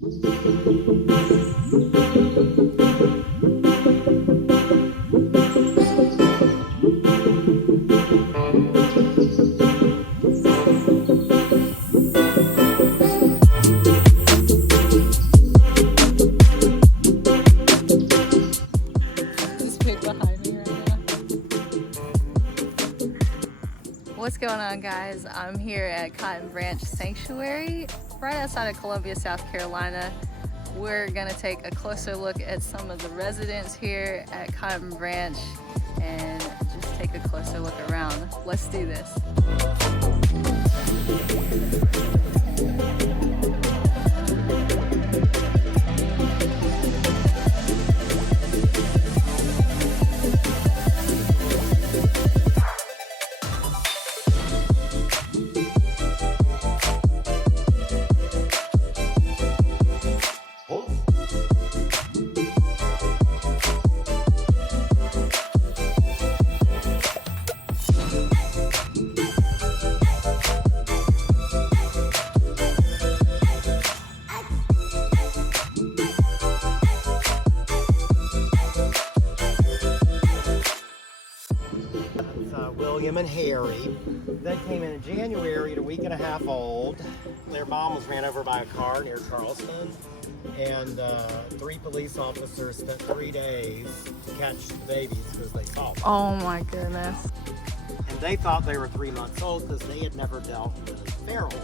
What's going on, guys? I'm here at Cotton Branch Sanctuary right outside of Columbia, South Carolina. We're gonna take a closer look at some of the residents here at Cotton Branch and just take a closer look around. Let's do this. William and Harry. They came in January at a week and a half old. Their mom was ran over by a car near Charleston, and 3 police officers spent 3 days to catch the babies because they saw them. Oh my goodness. And they thought they were 3 months old because they had never dealt with ferals.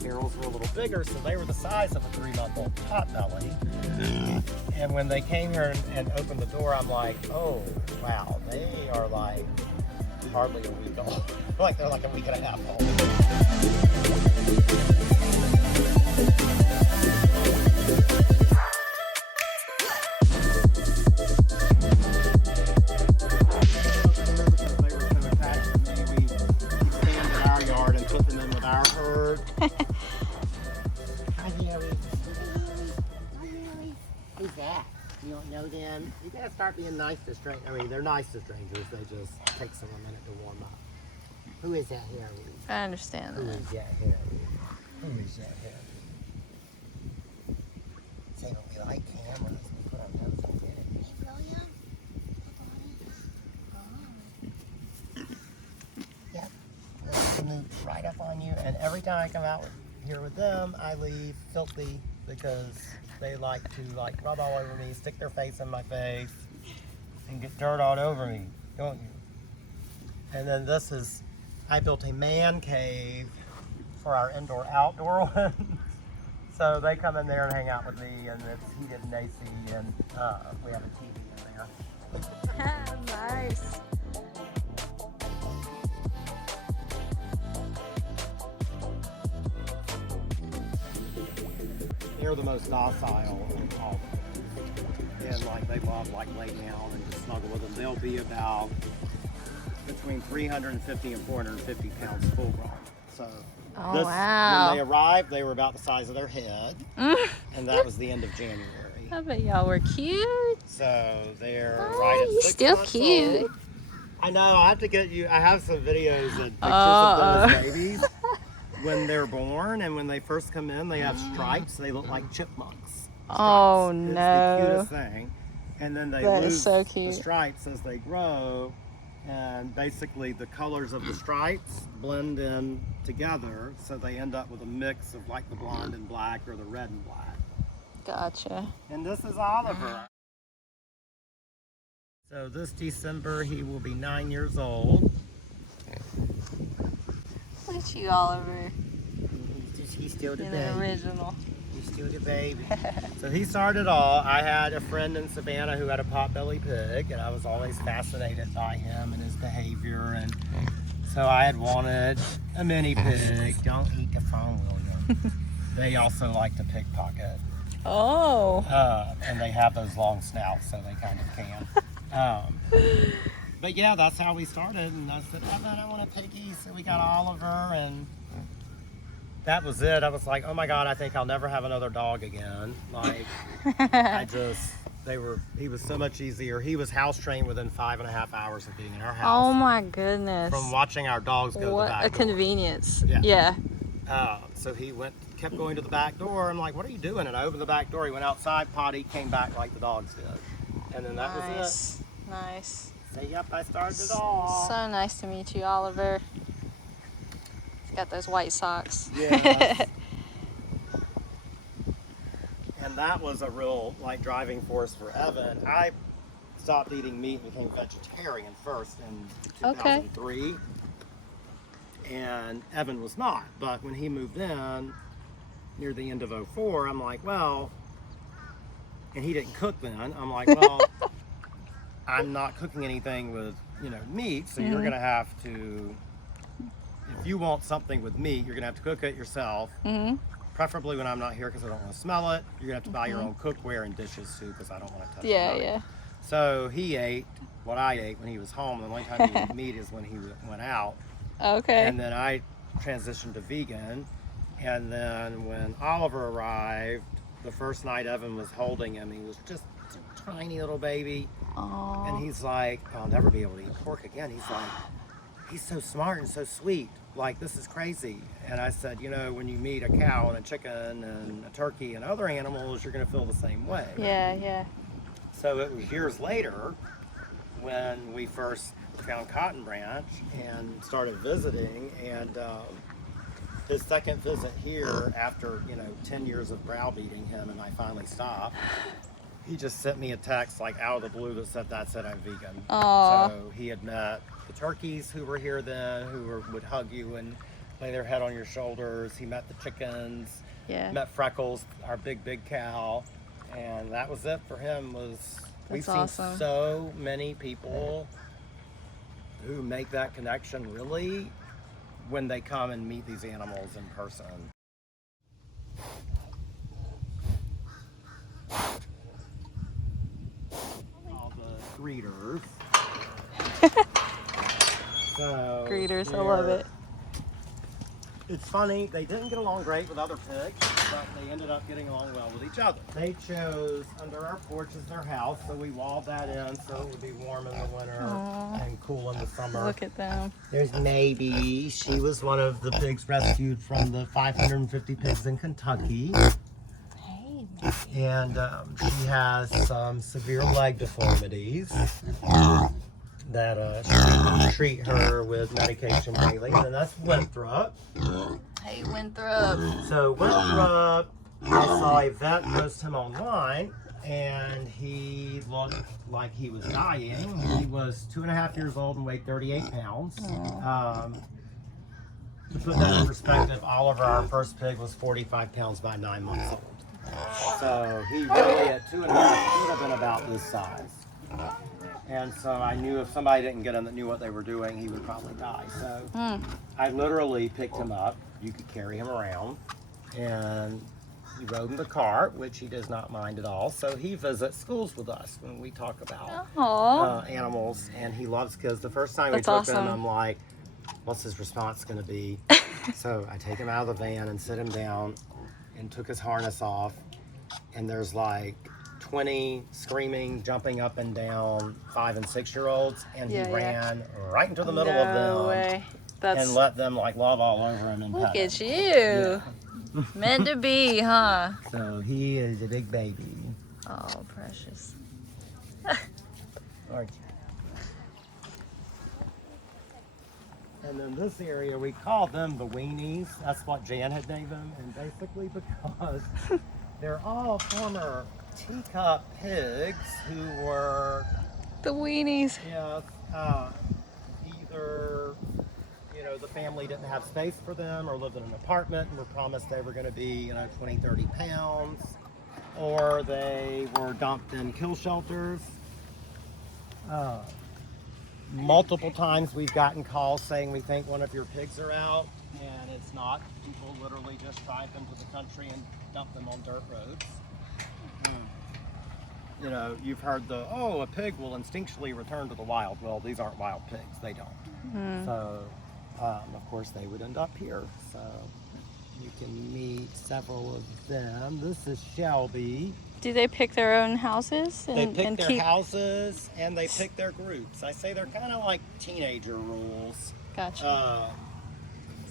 Ferals were a little bigger, so they were the size of a 3-month-old potbelly. And when they came here and opened the door, I'm like, oh wow, they are like hardly a week old. Like they're like a week and a half old. They were so attached to me, we expanded our yard and put them in with our herd. Hi, Harry. Hi, Harry. Who's that? You don't know them? You gotta start being nice to strangers. I mean, they're nice to strangers. They just takes them a minute to warm up. Who is that, Harry? I understand Who that. is that, Harry? Who is that, Harry? Say, but we like cameras. We put our nose in it. Hey, William. Yep. They'll move right up on you. And every time I come out here with them, I leave filthy because they like to rub all over me, stick their face in my face, and get dirt all over me, don't you? And then this is, I built a man cave for our indoor-outdoor ones. So they come in there and hang out with me, and it's heated and AC, and we have a TV in there. Nice. They're the most docile of all of them. And like they love lay down and just snuggle with them. They'll be about between 350 and 450 pounds full grown. So wow. When they arrived, they were about the size of their head. And that was the end of January. I bet y'all were cute. So they're right at You're 6 still months cute. old. I know, I have to get you, I have some videos and pictures of those babies when they're born, and when they first come in, they have stripes. They look like chipmunks. Stripes. Oh It's no. the cutest thing. And then they That lose is so the cute. stripes as they grow, and basically the colors of the stripes blend in together, so they end up with a mix of like the blonde and black or the red and black. Gotcha. And this is Oliver. So this December he will be 9 years old. Look at you, Oliver. He's still the You're baby. the original. He's still the baby. So he started all. I had a friend in Savannah who had a potbelly pig, and I was always fascinated by him and his behavior. And so I had wanted a mini pig. Don't eat the phone, William. They also like to pickpocket. Oh. And they have those long snouts, so they kind of can. But yeah, that's how we started. And I said, I bet I want a piggy. So we got Oliver, and that was it. I was like, oh my God, I think I'll never have another dog again. Like, he was so much easier. He was house trained within 5.5 hours of being in our house. Oh my goodness. From watching our dogs go What the back a door. convenience. Yeah. Yeah. So he went kept going to the back door. I'm like, what are you doing? And I opened the back door. He went outside, potty, came back like the dogs did. And then that was it. Nice. So, yep, I started it all. So nice to meet you, Oliver. He's got those white socks. Yes. And that was a real, like, driving force for Evan. I stopped eating meat and became vegetarian first in 2003. And Evan was not. But when he moved in near the end of '04, I'm like, well, and he didn't cook then. I'm like, well, I'm not cooking anything with, meat, so you're gonna have to, if you want something with meat, you're gonna have to cook it yourself. Preferably when I'm not here because I don't want to smell it. You're gonna have to buy your own cookware and dishes too because I don't want to touch it. Yeah. So he ate what I ate when he was home. The only time he ate meat is when he went out. Okay. And then I transitioned to vegan. And then when Oliver arrived, the first night Evan was holding him, he was just a tiny little baby. Aww. And he's like, I'll never be able to eat pork again. He's like, he's so smart and so sweet. Like, this is crazy. And I said, when you meet a cow and a chicken and a turkey and other animals, you're going to feel the same way. Yeah. So it was years later when we first found Cotton Branch and started visiting. And his second visit here, after 10 years of browbeating him, and I finally stopped, he just sent me a text like out of the blue that said, "That's it, I'm vegan." Aww. So he had met the turkeys who were here then, would hug you and lay their head on your shoulders. He met the chickens. Yeah. Met Freckles, our big cow, and that was it for him. We've seen awesome. so many people who make that connection really when they come and meet these animals in person. All the greeters. Greeters, I love it. It's funny, they didn't get along great with other pigs, but they ended up getting along well with each other. They chose under our porch as their house, so we walled that in so it would be warm in the winter and cool in the summer. Look at them. There's Maybe. She was one of the pigs rescued from the 550 pigs in Kentucky. Hey. And she has some severe leg deformities that she treat her with medication daily. And then that's Winthrop. Hey, Winthrop. So Winthrop, I saw a vet post him online, and he looked like he was dying. He was 2.5 years old and weighed 38 pounds. To put that in perspective, Oliver, our first pig, was 45 pounds by 9 months old. So he really, at 2.5, should have been about this size. And so I knew if somebody didn't get him that knew what they were doing, he would probably die. So I literally picked him up. You could carry him around. And he rode in the cart, which he does not mind at all. So he visits schools with us when we talk about animals. And he loves kids. The first time we took him, I'm like, what's his response going to be? So I take him out of the van and sit him down and took his harness off. And there's like 20 screaming, jumping up and down 5- and 6-year-olds, and he ran right into the middle of them way. and let them like love all over him and Look pet at him. you. Meant to be, huh? So he is a big baby. Oh, precious. Aren't you? And then this area, we call them the weenies. That's what Jan had named them, and basically because they're all former teacup pigs who were The weenies. either the family didn't have space for them or lived in an apartment and were promised they were going to be 20-30 pounds, or they were dumped in kill shelters. Multiple times we've gotten calls saying we think one of your pigs are out, and it's not. People literally just drive them to the country and dump them on dirt roads. You've heard a pig will instinctually return to the wild. Well, these aren't wild pigs. They don't. So, of course, they would end up here. So you can meet several of them. This is Shelby. Do they pick their own houses? They pick their houses and they pick their groups. I say they're kind of like teenager rules. Gotcha.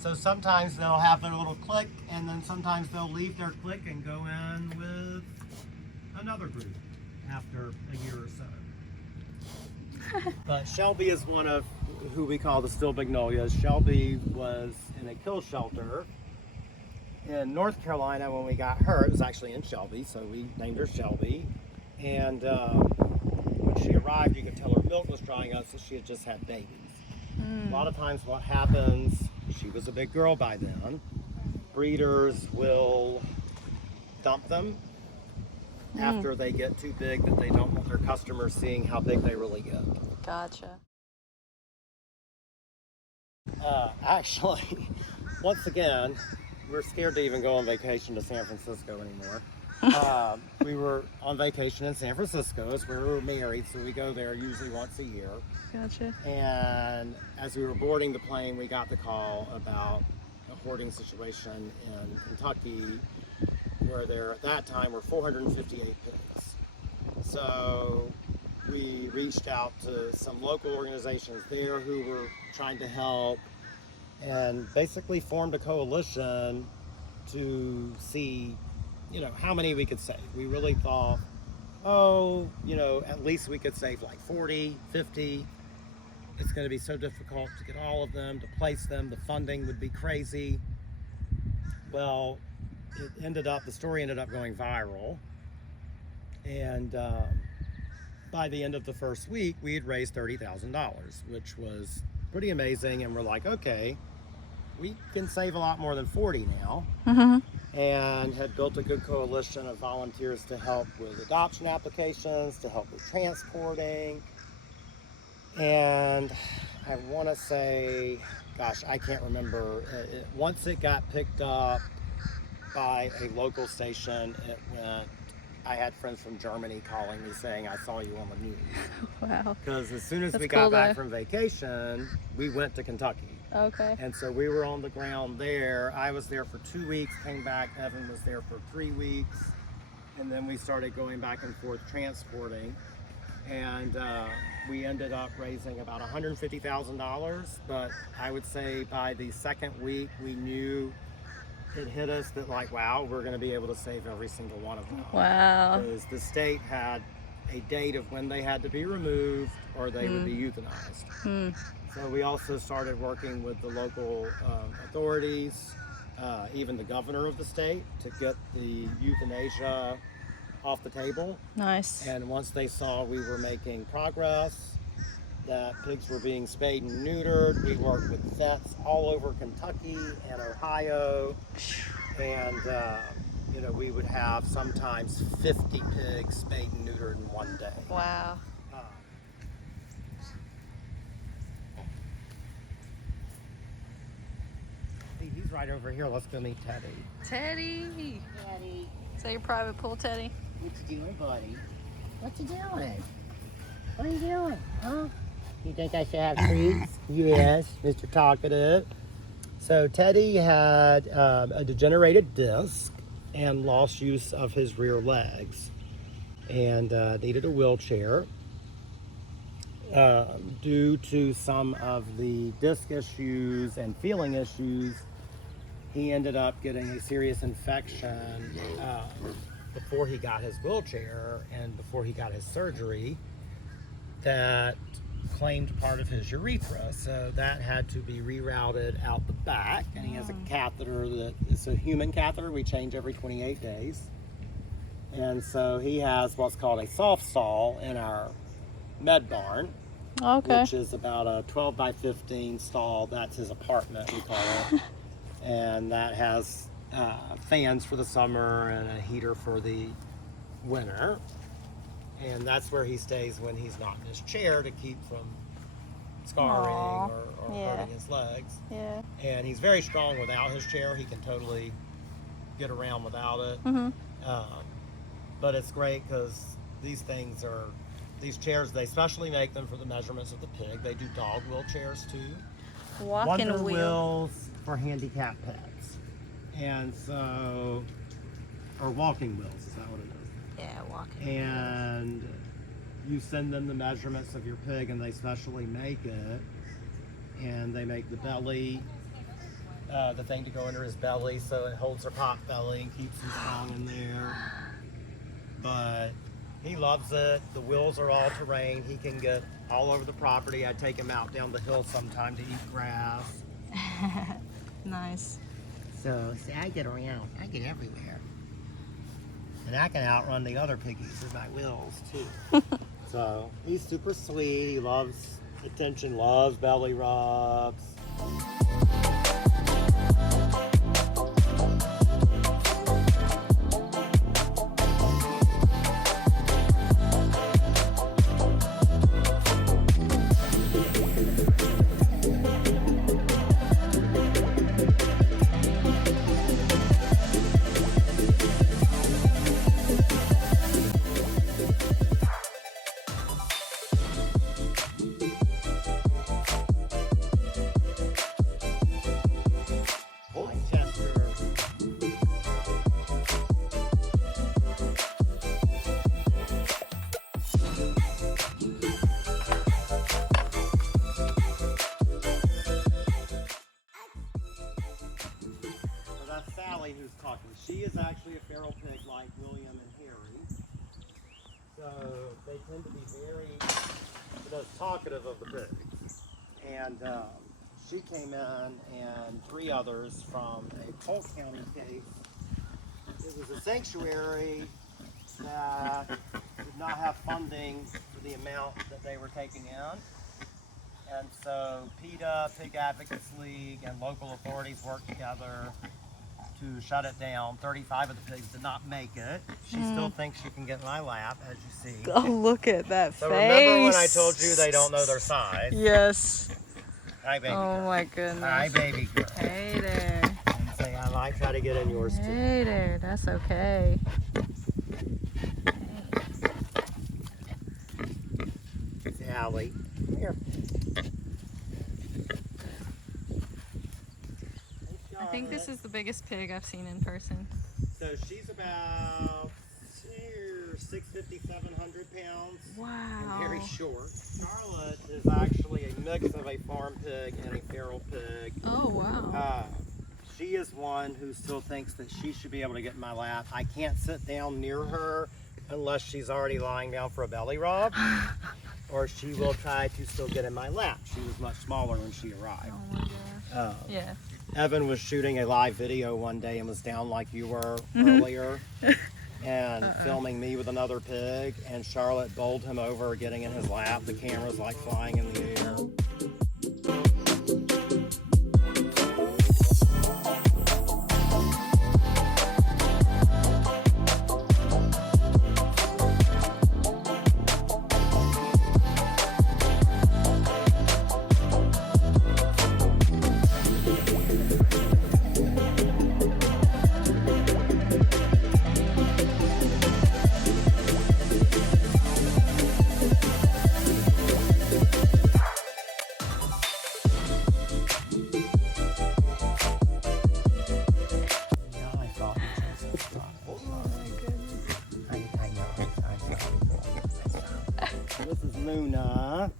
So sometimes they'll have their little clique, and then sometimes they'll leave their clique and go in with another group after a year or so. But Shelby is one of who we call the Still Magnolias. Shelby was in a kill shelter in North Carolina when we got her. It was actually in Shelby, so we named her Shelby. And when she arrived, you could tell her milk was drying up, so she had just had babies. A lot of times what happens, she was a big girl by then, breeders will dump them after they get too big that they don't want their customers seeing how big they really get. Gotcha. Actually, once again, we're scared to even go on vacation to San Francisco anymore. We were on vacation in San Francisco as we were married, so we go there usually once a year. Gotcha. And as we were boarding the plane, we got the call about a hoarding situation in Kentucky where there at that time were 458 pigs. So we reached out to some local organizations there who were trying to help and basically formed a coalition to see, how many we could save. We really thought, at least we could save like 40, 50. It's going to be so difficult to get all of them, to place them. The funding would be crazy. Well, the story ended up going viral. And by the end of the first week, we had raised $30,000, which was pretty amazing. And we're like, okay, we can save a lot more than 40 now. And had built a good coalition of volunteers to help with adoption applications, to help with transporting. And I want to say, gosh, I can't remember. Once it got picked up by a local station, I had friends from Germany calling me saying, I saw you on the news. Wow. Because as soon as That's we cool, got back though. from vacation, we went to Kentucky. Okay. And so we were on the ground there. I was there for 2 weeks, came back. Evan was there for 3 weeks. And then we started going back and forth transporting. And we ended up raising about $150,000. But I would say by the second week, we knew it hit us that wow, we're going to be able to save every single one of them. Wow. Because the state had a date of when they had to be removed or they would be euthanized. So we also started working with the local authorities, even the governor of the state, to get the euthanasia off the table. Nice. And once they saw we were making progress, that pigs were being spayed and neutered, we worked with vets all over Kentucky and Ohio. And, we would have sometimes 50 pigs spayed and neutered in one day. Wow. He's right over here. Let's go meet Teddy. Teddy. Teddy. Is that your private pool, Teddy? What you doing, buddy? What you doing? What are you doing, huh? You think I should have treats? Yes, Mr. Talkative. So Teddy had a degenerated disc and lost use of his rear legs and needed a wheelchair. Due to some of the disc issues and feeling issues, he ended up getting a serious infection before he got his wheelchair and before he got his surgery that claimed part of his urethra. So that had to be rerouted out the back, and he has a catheter that is a human catheter we change every 28 days. And so he has what's called a soft stall in our med barn. Okay. Which is about a 12 by 15 stall. That's his apartment, we call it. And that has fans for the summer and a heater for the winter. And that's where he stays when he's not in his chair to keep from scarring or hurting his legs. Yeah. And he's very strong without his chair. He can totally get around without it. But it's great because these chairs, they specially make them for the measurements of the pig. They do dog wheelchairs too. Walking Wonder wheel. wheels for handicapped pets. And so, or walking wheels, is that what it is? Yeah, walking. And you send them the measurements of your pig and they specially make it. And they make the belly the thing to go under his belly, so it holds their pot belly and keeps him strong in there. But he loves it. The wheels are all terrain. He can get all over the property. I take him out down the hill sometime to eat grass. Nice. So, see, I get around. I get everywhere. And I can outrun the other piggies with my wheels, too. So, he's super sweet. He loves attention, loves belly rubs. Who's talking. She is actually a feral pig like William and Harry. So they tend to be very the most talkative of the pigs. And she came in and 3 others from a Polk County case. It was a sanctuary that did not have funding for the amount that they were taking in. And so PETA, Pig Advocates League, and local authorities worked together to shut it down. 35 of the pigs did not make it. She still thinks she can get in my lap, as you see. Oh, look at that So face. remember when I told you they don't know their size? Yes. Hi, baby Oh girl. my goodness. Hi, baby girl. Hey there. And say, I might try to get in yours too. Hey there. That's okay. It's Allie. Here. I think this is the biggest pig I've seen in person. So she's about 650, 700 pounds. Wow. And very short. Charlotte is actually a mix of a farm pig and a feral pig. Oh, wow. She is one who still thinks that she should be able to get in my lap. I can't sit down near her unless she's already lying down for a belly rub, or she will try to still get in my lap. She was much smaller when she arrived. Oh my gosh. Yeah. Evan was shooting a live video one day and was down like you were earlier and filming me with another pig, and Charlotte bowled him over getting in his lap. The camera's like flying in the air. This is Luna.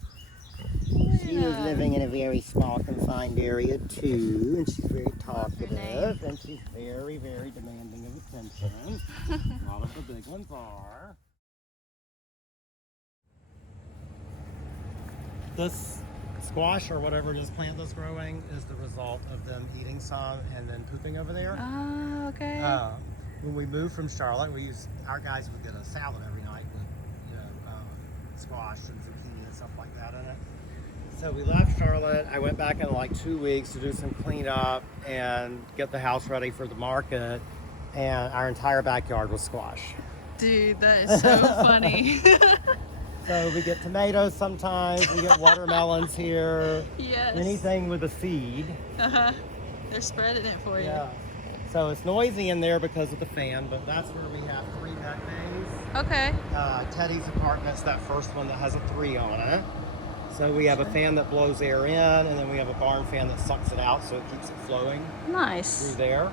She is living in a very small confined area too, and she's very talkative, and she's very, very demanding of attention. A lot of the big ones are. This squash or whatever this plant that's growing is the result of them eating some and then pooping over there. Oh, okay. When we moved from Charlotte, our guys would get a salad every night with squash and zucchini and stuff like that in it. So we left Charlotte. I went back in like 2 weeks to do some cleanup and get the house ready for the market, and our entire backyard was squash. Dude, that is so funny. So we get tomatoes sometimes, we get watermelons here. Yes. Anything with a seed. Uh-huh. They're spreading it for you. Yeah. So it's noisy in there because of the fan, but that's where we have 3 nut bays. Okay. Teddy's apartment's that first one that has a 3 on it. So we have a fan that blows air in, and then we have a barn fan that sucks it out so it keeps it flowing Nice. through there.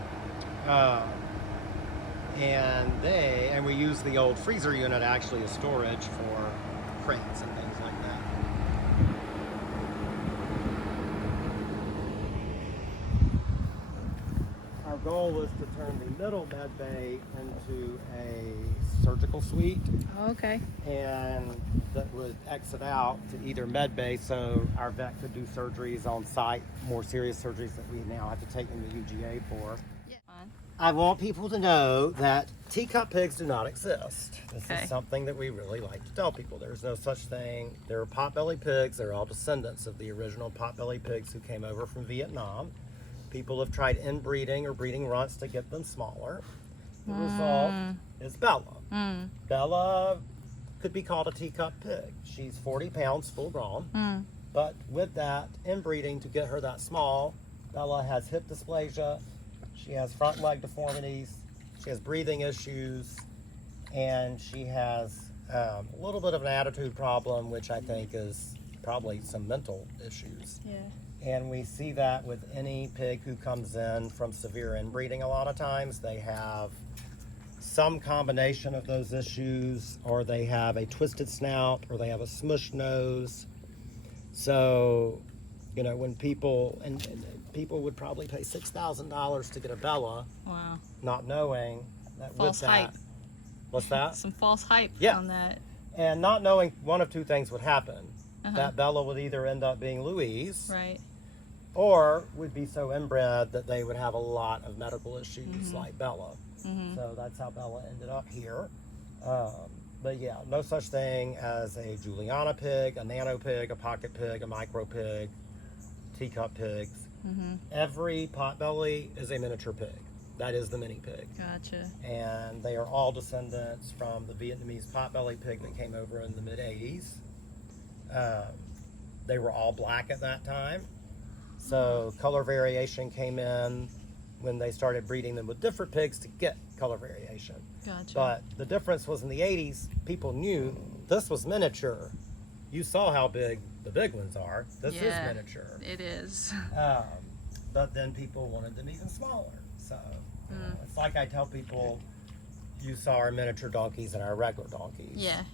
And we use the old freezer unit actually as storage for crates and things like that. goal was to turn the middle med bay into a surgical suite, Okay. and that would exit out to either med bay so our vet could do surgeries on site, more serious surgeries that we now have to take in the UGA for. Yeah. Fine. I want people to know that teacup pigs do not exist. This Okay. is something that we really like to tell people. There's no such thing. There are potbelly pigs. They're all descendants of the original potbelly pigs who came over from Vietnam. People have tried inbreeding or breeding runts to get them smaller. The result is Bella. Bella could be called a teacup pig. She's 40 pounds full grown. But with that inbreeding to get her that small, Bella has hip dysplasia. She has front leg deformities. She has breathing issues. And she has a little bit of an attitude problem, which I think is probably some mental issues. Yeah. And we see that with any pig who comes in from severe inbreeding a lot of times. They have some combination of those issues, or they have a twisted snout, or they have a smushed nose. So, you know, when people, and people would probably pay $6,000 to get a Bella, Wow. not knowing that False with that. hype. What's that? Some false hype Yeah. on that. And not knowing one of two things would happen. Uh-huh. That Bella would either end up being Louise, Right. or would be so inbred that they would have a lot of medical issues like Bella. So that's how Bella ended up here. But yeah, no such thing as a Juliana pig, a nano pig, a pocket pig, a micro pig, teacup pigs. Every potbelly is a miniature pig. That is the mini pig. Gotcha. And they are all descendants from the Vietnamese potbelly pig that came over in the mid-80s. They were all black at that time. So color variation came in when they started breeding them with different pigs to get color variation. Gotcha. But the difference was in the 80s, people knew this was miniature. You saw how big the big ones are. This is Yeah. miniature. It is. But then people wanted them even smaller. So you know, it's like I tell people, you saw our miniature donkeys and our regular donkeys. Yeah.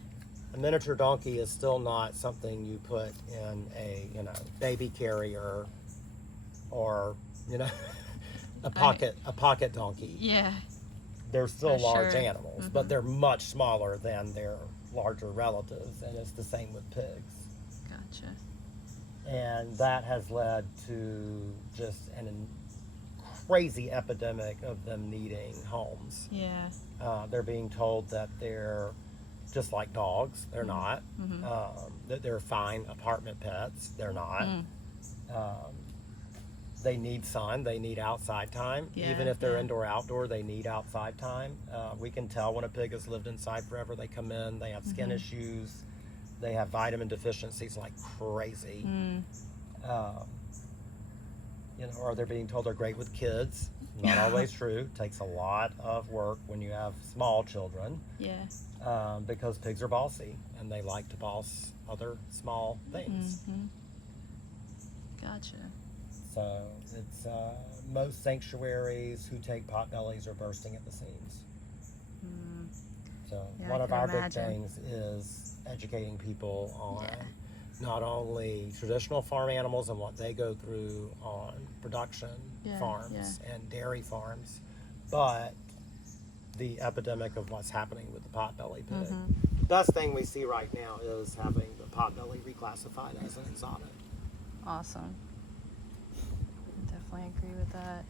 A miniature donkey is still not something you put in a, you know, baby carrier or, you know, a pocket donkey. Yeah. They're still For large sure. animals, but they're much smaller than their larger relatives, and it's the same with pigs. Gotcha. And that has led to just an crazy epidemic of them needing homes. Yeah. They're being told that they're just like dogs. They're not. That they're fine apartment pets. They're not. They need sun. They need outside time. Yeah, Even if they're yeah. indoor-outdoor, they need outside time. We can tell when a pig has lived inside forever. They come in, they have skin issues. They have vitamin deficiencies like crazy. You know, or they're being told they're great with kids. Not always true. Takes a lot of work when you have small children. Yeah. Because pigs are bossy and they like to boss other small things. Gotcha. So it's most sanctuaries who take potbellies are bursting at the seams. So Yeah, one I of can our big imagine. things is educating people on not only traditional farm animals and what they go through on production farms and dairy farms, but the epidemic of what's happening with the potbelly pig. The best thing we see right now is having the potbelly reclassified as an exotic. Awesome. I definitely agree with that.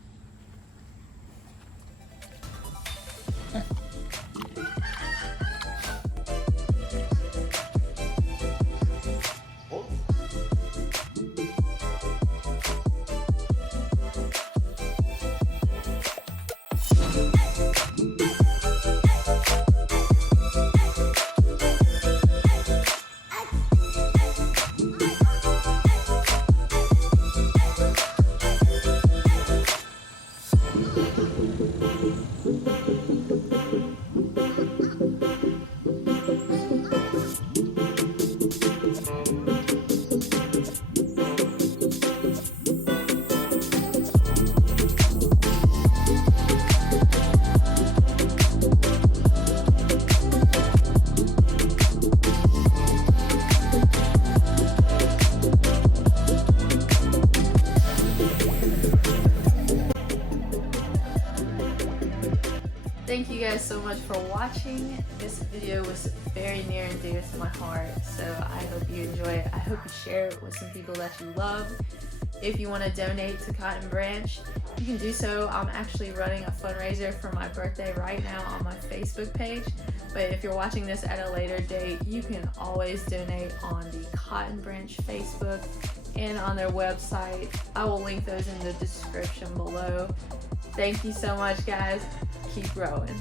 much for watching. This video was very near and dear to my heart, so I hope you enjoy it. I hope you share it with some people that you love. If you want to donate to Cotton Branch, you can do so. I'm actually running a fundraiser for my birthday right now on my Facebook page, but if you're watching this at a later date, you can always donate on the Cotton Branch Facebook and on their website. I will link those in the description below. Thank you so much, guys. Keep growing.